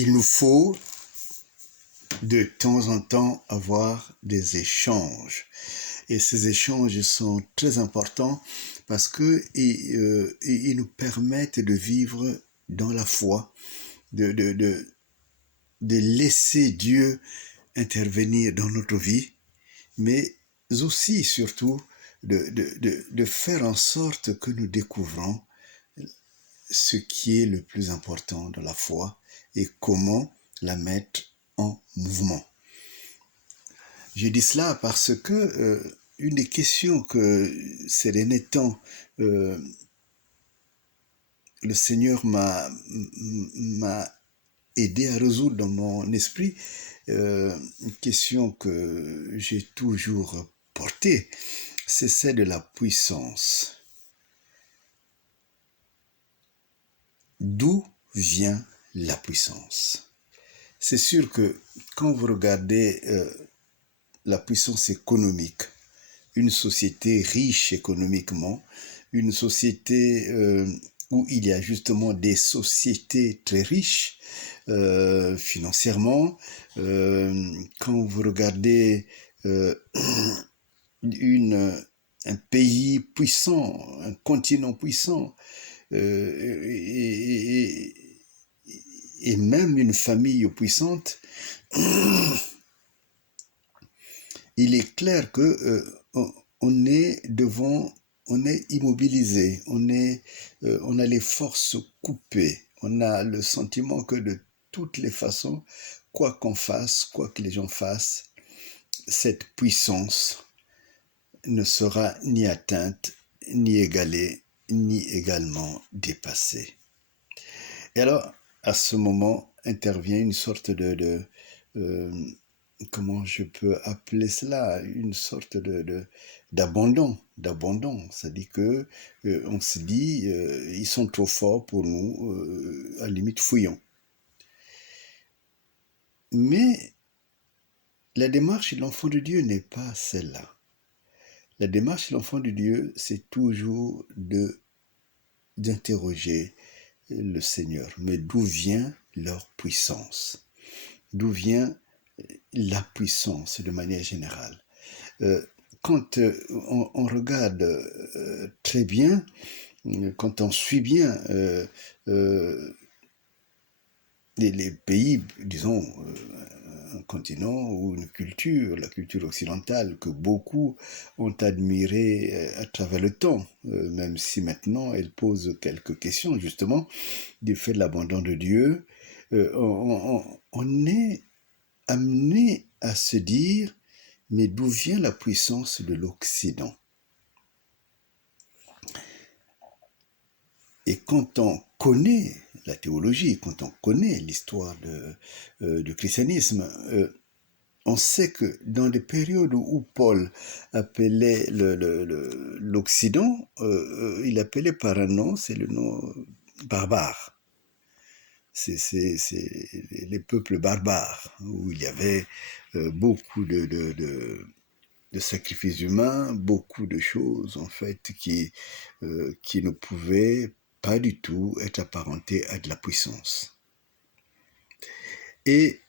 il nous faut de temps en temps avoir des échanges. Et ces échanges sont très importants parce que ils nous permettent de vivre dans la foi, de, de, de, de laisser Dieu intervenir dans notre vie, mais aussi, surtout, de faire en sorte que nous découvrons ce qui est le plus important de la foi et comment la mettre en mouvement. Je dis cela parce que une des questions que ces derniers temps euh, le Seigneur m'a aidé à résoudre dans mon esprit, une question que j'ai toujours portée, c'est celle de la puissance. D'où vient la puissance? C'est sûr que quand vous regardez la puissance économique, une société riche économiquement, une société où il y a justement des sociétés très riches financièrement, quand vous regardez euh, un pays puissant, un continent puissant, et, et même une famille puissante, il est clair que on est devant, on est immobilisé, on a les forces coupées, on a le sentiment que de toutes les façons, quoi qu'on fasse, quoi que les gens fassent, cette puissance ne sera ni atteinte, ni égalée, ni également dépassée. Et alors, à ce moment, intervient une sorte euh, comment je peux appeler cela, une sorte d'abandon. C'est-à-dire que on se dit, ils sont trop forts pour nous, à la limite fouillons. Mais la démarche de l'enfant de Dieu n'est pas celle-là. La démarche de l'enfant de Dieu, c'est toujours d'interroger le Seigneur. Mais d'où vient leur puissance? D'où vient la puissance de manière générale? Quand on regarde très bien, quand on suit bien les pays, disons, un continent ou une culture, la culture occidentale, que beaucoup ont admiré à travers le temps, même si maintenant elle pose quelques questions, justement, du fait de l'abandon de Dieu, on est amené à se dire, mais d'où vient la puissance de l'Occident? Et quand on connaît la théologie, quand on connaît l'histoire du christianisme, on sait que dans des périodes où Paul appelait l'Occident, il appelait par un nom, c'est le nom barbare. C'est les peuples barbares, où il y avait beaucoup de sacrifices humains, beaucoup de choses en fait qui ne pouvaient pas du tout être apparentées à de la puissance. Et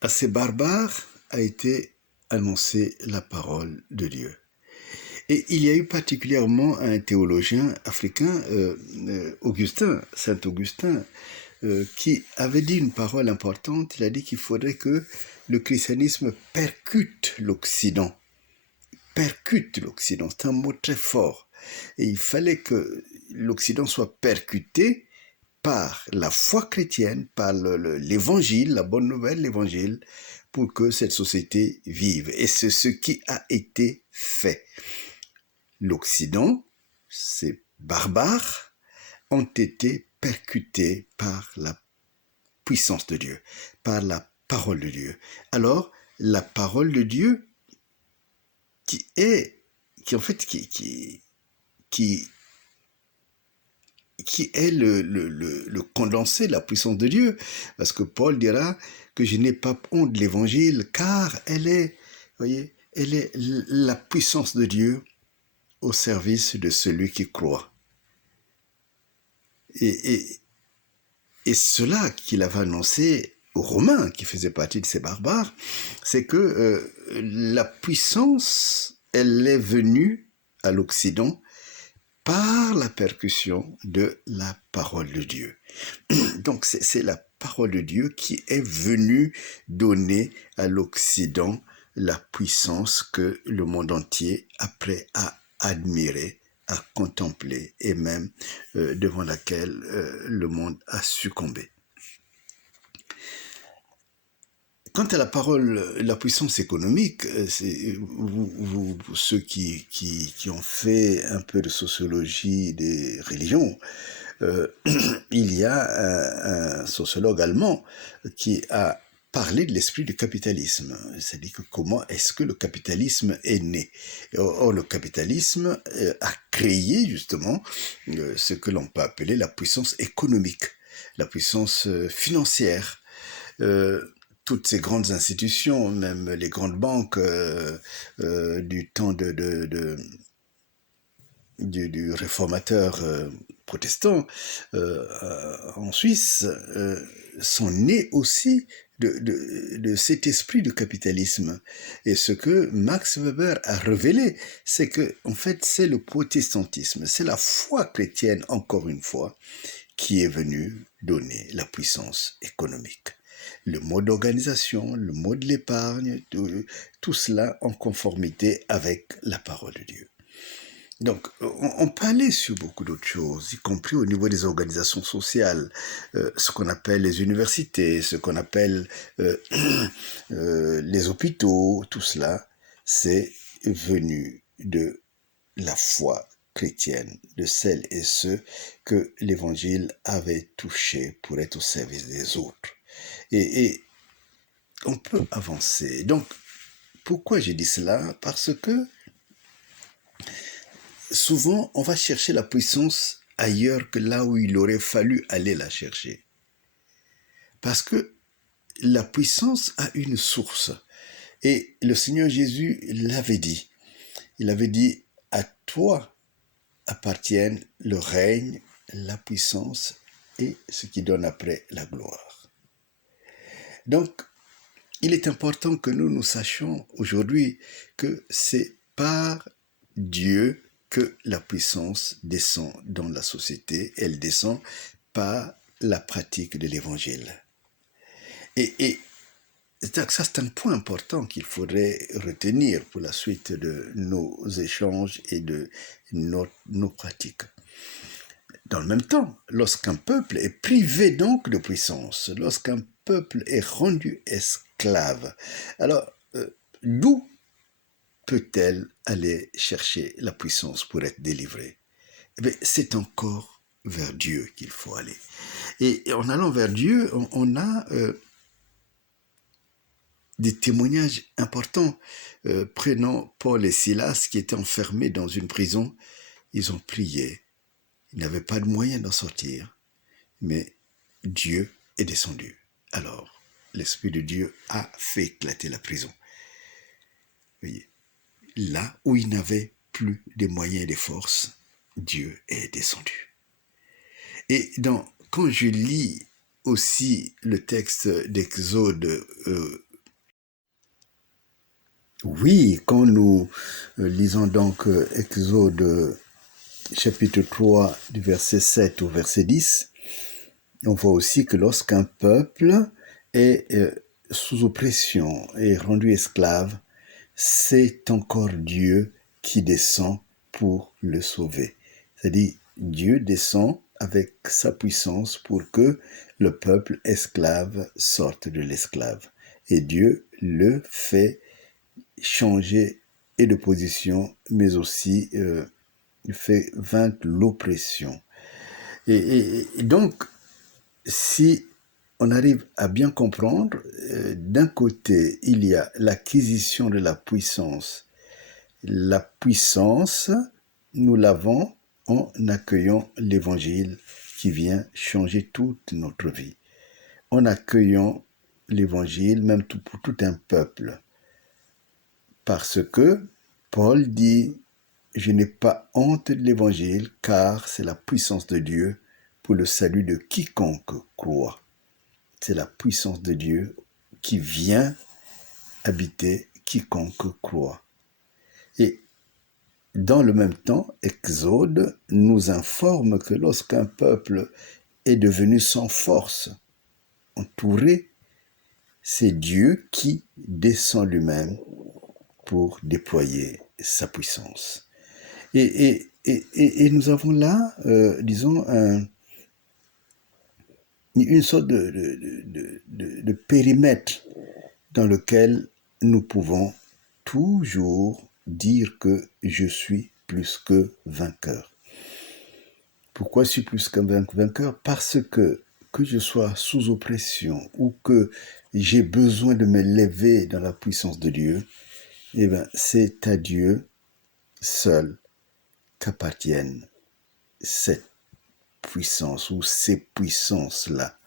à ces barbares a été annoncée la parole de Dieu. Et il y a eu particulièrement un théologien africain, Augustin, Saint Augustin, qui avait dit une parole importante. Il a dit qu'il faudrait que le christianisme percute l'Occident. Percute l'Occident, c'est un mot très fort. Et il fallait que l'Occident soit percuté par la foi chrétienne, par l'évangile, la bonne nouvelle, l'évangile, pour que cette société vive. Et c'est ce qui a été fait. L'Occident, ces barbares, ont été percutés par la puissance de Dieu, par la parole de Dieu. Alors, la parole de Dieu, qui est le condensé de la puissance de Dieu. Parce que Paul dira que je n'ai pas honte de l'évangile, car elle est, voyez, elle est la puissance de Dieu au service de celui qui croit. Et et cela qu'il avait annoncé aux Romains, qui faisaient partie de ces barbares, c'est que la puissance, elle est venue à l'Occident par la percussion de la parole de Dieu. Donc c'est la parole de Dieu qui est venue donner à l'Occident la puissance que le monde entier a prêt à admirer, à contempler et même devant laquelle le monde a succombé. Quant à la parole, la puissance économique, ceux qui ont fait un peu de sociologie des religions, il y a un sociologue allemand qui a parlé de l'esprit du capitalisme. C'est-à-dire que comment est-ce que le capitalisme est né. Or, le capitalisme a créé justement ce que l'on peut appeler la puissance économique, la puissance financière. Toutes ces grandes institutions, même les grandes banques du temps du réformateur protestant en Suisse sont nées aussi de cet esprit du capitalisme. Et ce que Max Weber a révélé, c'est que en fait c'est le protestantisme, c'est la foi chrétienne encore une fois qui est venue donner la puissance économique. Le mode d'organisation, le mode de l'épargne, tout cela en conformité avec la parole de Dieu. Donc, on peut aller sur beaucoup d'autres choses, y compris au niveau des organisations sociales, ce qu'on appelle les universités, ce qu'on appelle les hôpitaux, tout cela, c'est venu de la foi chrétienne, de celles et ceux que l'Évangile avait touchés pour être au service des autres. Et on peut avancer. Donc, pourquoi j'ai dit cela? Parce que souvent, on va chercher la puissance ailleurs que là où il aurait fallu aller la chercher. Parce que la puissance a une source. Et le Seigneur Jésus l'avait dit. Il avait dit, à toi appartiennent le règne, la puissance et ce qui donne après la gloire. Donc, il est important que nous sachions aujourd'hui que c'est par Dieu que la puissance descend dans la société. Elle descend par la pratique de l'évangile. Et ça, c'est un point important qu'il faudrait retenir pour la suite de nos échanges et de nos pratiques. Dans le même temps, lorsqu'un peuple est privé donc de puissance, lorsqu'un peuple est rendu esclave, alors d'où peut-elle aller chercher la puissance pour être délivrée? Eh bien, c'est encore vers Dieu qu'il faut aller. Et en allant vers Dieu, on a des témoignages importants. Prenons Paul et Silas qui étaient enfermés dans une prison. Ils ont prié. Ils n'avaient pas de moyen d'en sortir. Mais Dieu est descendu. Alors, l'Esprit de Dieu a fait éclater la prison. Vous voyez, là où il n'avait plus de moyens et de forces, Dieu est descendu. Et quand je lis aussi le texte d'Exode, oui, quand nous lisons donc Exode chapitre 3 du verset 7 au verset 10, on voit aussi que lorsqu'un peuple est sous oppression et rendu esclave, c'est encore Dieu qui descend pour le sauver. C'est-à-dire, Dieu descend avec sa puissance pour que le peuple esclave sorte de l'esclave. Et Dieu le fait changer et de position, mais aussi fait vaincre l'oppression. Et donc, si on arrive à bien comprendre, d'un côté, il y a l'acquisition de la puissance. La puissance, nous l'avons en accueillant l'Évangile qui vient changer toute notre vie. En accueillant l'Évangile, même pour tout un peuple. Parce que Paul dit, je n'ai pas honte de l'Évangile, car c'est la puissance de Dieu pour le salut de quiconque croit. C'est la puissance de Dieu qui vient habiter quiconque croit. Et dans le même temps, Exode nous informe que lorsqu'un peuple est devenu sans force, entouré, c'est Dieu qui descend lui-même pour déployer sa puissance. Et nous avons là, disons, une sorte de périmètre dans lequel nous pouvons toujours dire que je suis plus que vainqueur. Pourquoi je suis plus qu'un vainqueur? Parce que je sois sous oppression ou que j'ai besoin de me lever dans la puissance de Dieu, eh bien, c'est à Dieu seul qu'appartiennent cette puissance ou ces puissances-là,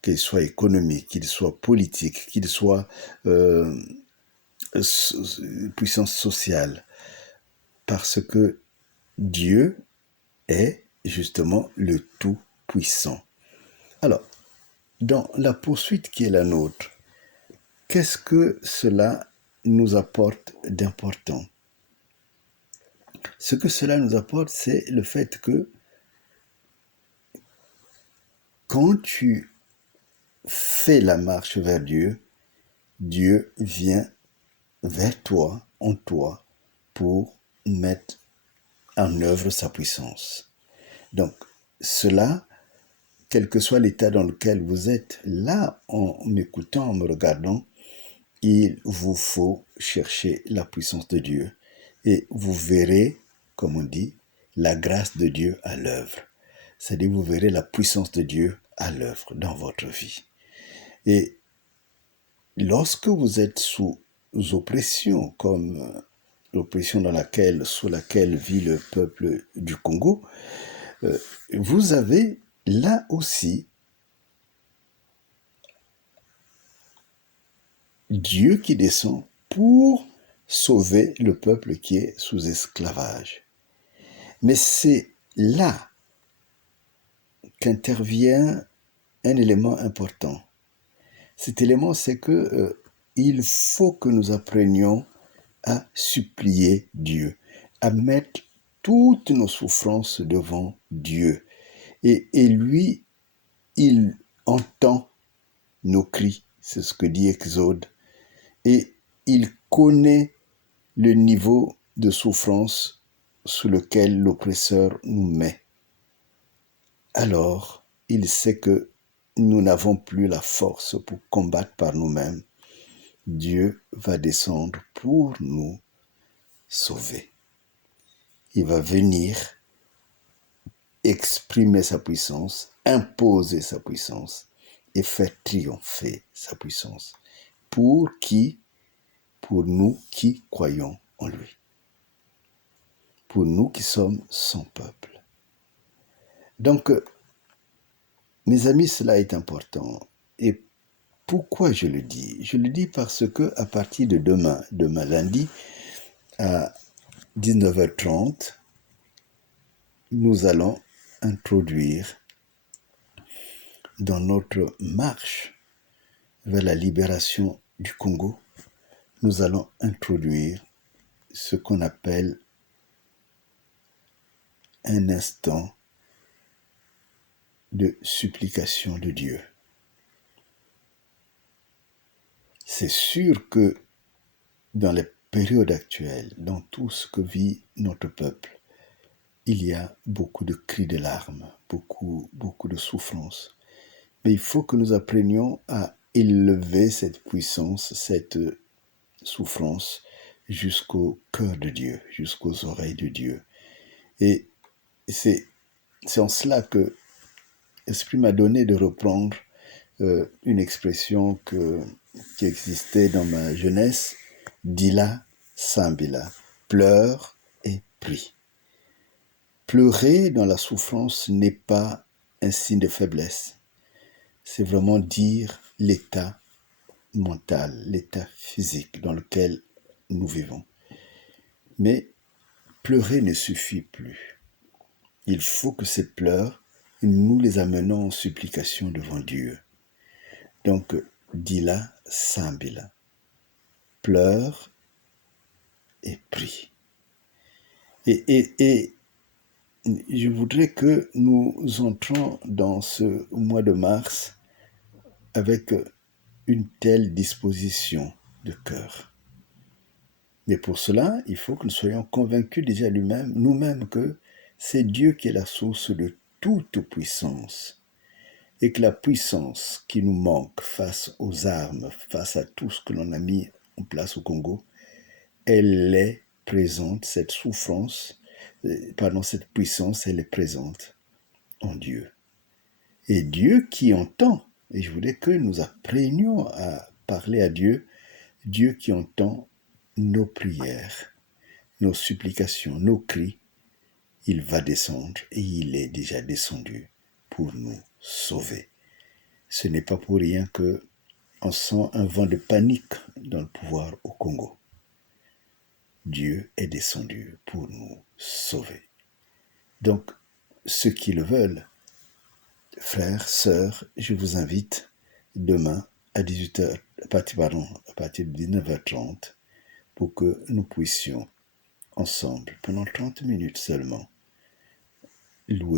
qu'elles soient économiques, qu'elles soient politiques, qu'elles soient puissance sociale, parce que Dieu est justement le Tout-Puissant. Alors, dans la poursuite qui est la nôtre, qu'est-ce que cela nous apporte d'important? Ce que cela nous apporte, c'est le fait que quand tu fais la marche vers Dieu, Dieu vient vers toi, en toi, pour mettre en œuvre sa puissance. Donc, cela, quel que soit l'état dans lequel vous êtes, là, en m'écoutant, en me regardant, il vous faut chercher la puissance de Dieu. Et vous verrez, comme on dit, la grâce de Dieu à l'œuvre. C'est-à-dire, vous verrez la puissance de Dieu à l'œuvre dans votre vie. Et lorsque vous êtes sous oppression, comme l'oppression sous laquelle vit le peuple du Congo, vous avez là aussi Dieu qui descend pour sauver le peuple qui est sous esclavage. Mais c'est là qu'intervient un élément important. Cet élément, c'est que il faut que nous apprenions à supplier Dieu, à mettre toutes nos souffrances devant Dieu. Et lui, il entend nos cris, c'est ce que dit Exode, et il connaît le niveau de souffrance sous lequel l'oppresseur nous met. Alors, il sait que nous n'avons plus la force pour combattre par nous-mêmes. Dieu va descendre pour nous sauver. Il va venir exprimer sa puissance, imposer sa puissance et faire triompher sa puissance. Pour qui? Pour nous qui croyons en lui. Pour nous qui sommes son peuple. Donc, mes amis, cela est important. Et pourquoi je le dis? Je le dis parce que à partir de demain lundi, à 19h30, nous allons introduire dans notre marche vers la libération du Congo, nous allons introduire ce qu'on appelle un instant de supplication de Dieu. C'est sûr que dans les périodes actuelles, dans tout ce que vit notre peuple, il y a beaucoup de cris de larmes, beaucoup de souffrances. Mais il faut que nous apprenions à élever cette puissance, cette souffrance jusqu'au cœur de Dieu, jusqu'aux oreilles de Dieu. Et c'est en cela que l'Esprit m'a donné de reprendre une expression qui existait dans ma jeunesse, Dila Sambila, pleure et prie. Pleurer dans la souffrance n'est pas un signe de faiblesse. C'est vraiment dire l'état mental, l'état physique dans lequel nous vivons. Mais pleurer ne suffit plus. Il faut que ces pleurs nous les amenons en supplication devant Dieu. Donc, dis-la, Sambila, pleure et prie. Et je voudrais que nous entrons dans ce mois de mars avec une telle disposition de cœur. Mais pour cela, il faut que nous soyons convaincus déjà nous-mêmes que c'est Dieu qui est la source de toute puissance et que la puissance qui nous manque face aux armes, face à tout ce que l'on a mis en place au Congo, elle est présente, cette souffrance, cette puissance, elle est présente en Dieu. Et Dieu qui entend, et je voulais que nous apprenions à parler à Dieu, Dieu qui entend nos prières, nos supplications, nos cris, il va descendre et il est déjà descendu pour nous sauver. Ce n'est pas pour rien qu'on sent un vent de panique dans le pouvoir au Congo. Dieu est descendu pour nous sauver. Donc, ceux qui le veulent, frères, sœurs, je vous invite demain à 18h, à partir de 19h30 pour que nous puissions ensemble, pendant 30 minutes seulement, louer